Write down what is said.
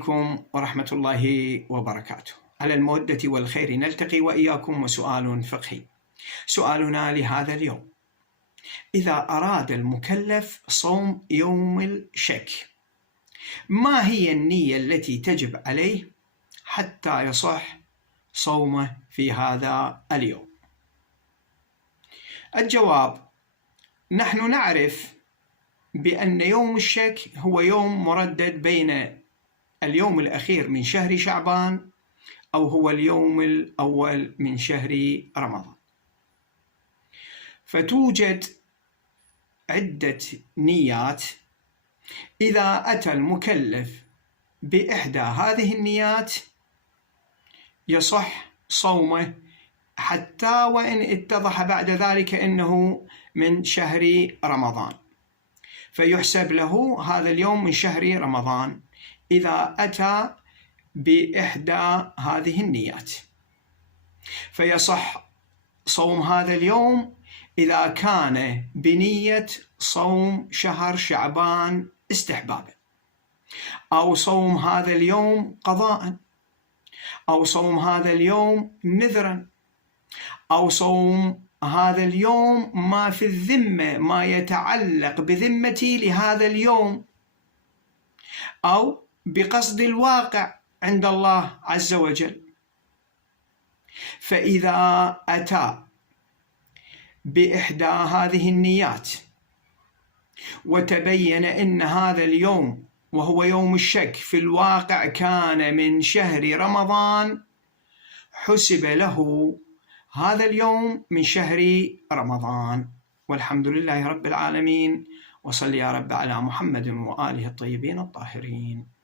عليكم ورحمة الله وبركاته. على المودة والخير نلتقي وإياكم، وسؤال فقهي. سؤالنا لهذا اليوم: إذا أراد المكلف صوم يوم الشك، ما هي النية التي تجب عليه حتى يصح صومه في هذا اليوم؟ الجواب: نحن نعرف بأن يوم الشك هو يوم مردد بين اليوم الأخير من شهر شعبان أو هو اليوم الأول من شهر رمضان، فتوجد عدة نيات. إذا أتى المكلف بإحدى هذه النيات يصح صومه، حتى وإن اتضح بعد ذلك أنه من شهر رمضان، فيحسب له هذا اليوم من شهر رمضان إذا أتى بإحدى هذه النيات. فيصح صوم هذا اليوم إذا كان بنية صوم شهر شعبان استحبابا، أو صوم هذا اليوم قضاء، أو صوم هذا اليوم نذرا، أو صوم هذا اليوم ما في الذمة، ما يتعلق بذمتي لهذا اليوم، أو بقصد الواقع عند الله عز وجل. فإذا أتى بإحدى هذه النيات وتبين أن هذا اليوم وهو يوم الشك في الواقع كان من شهر رمضان، حسب له هذا اليوم من شهر رمضان. والحمد لله رب العالمين، وصل يا رب على محمد وآله الطيبين الطاهرين.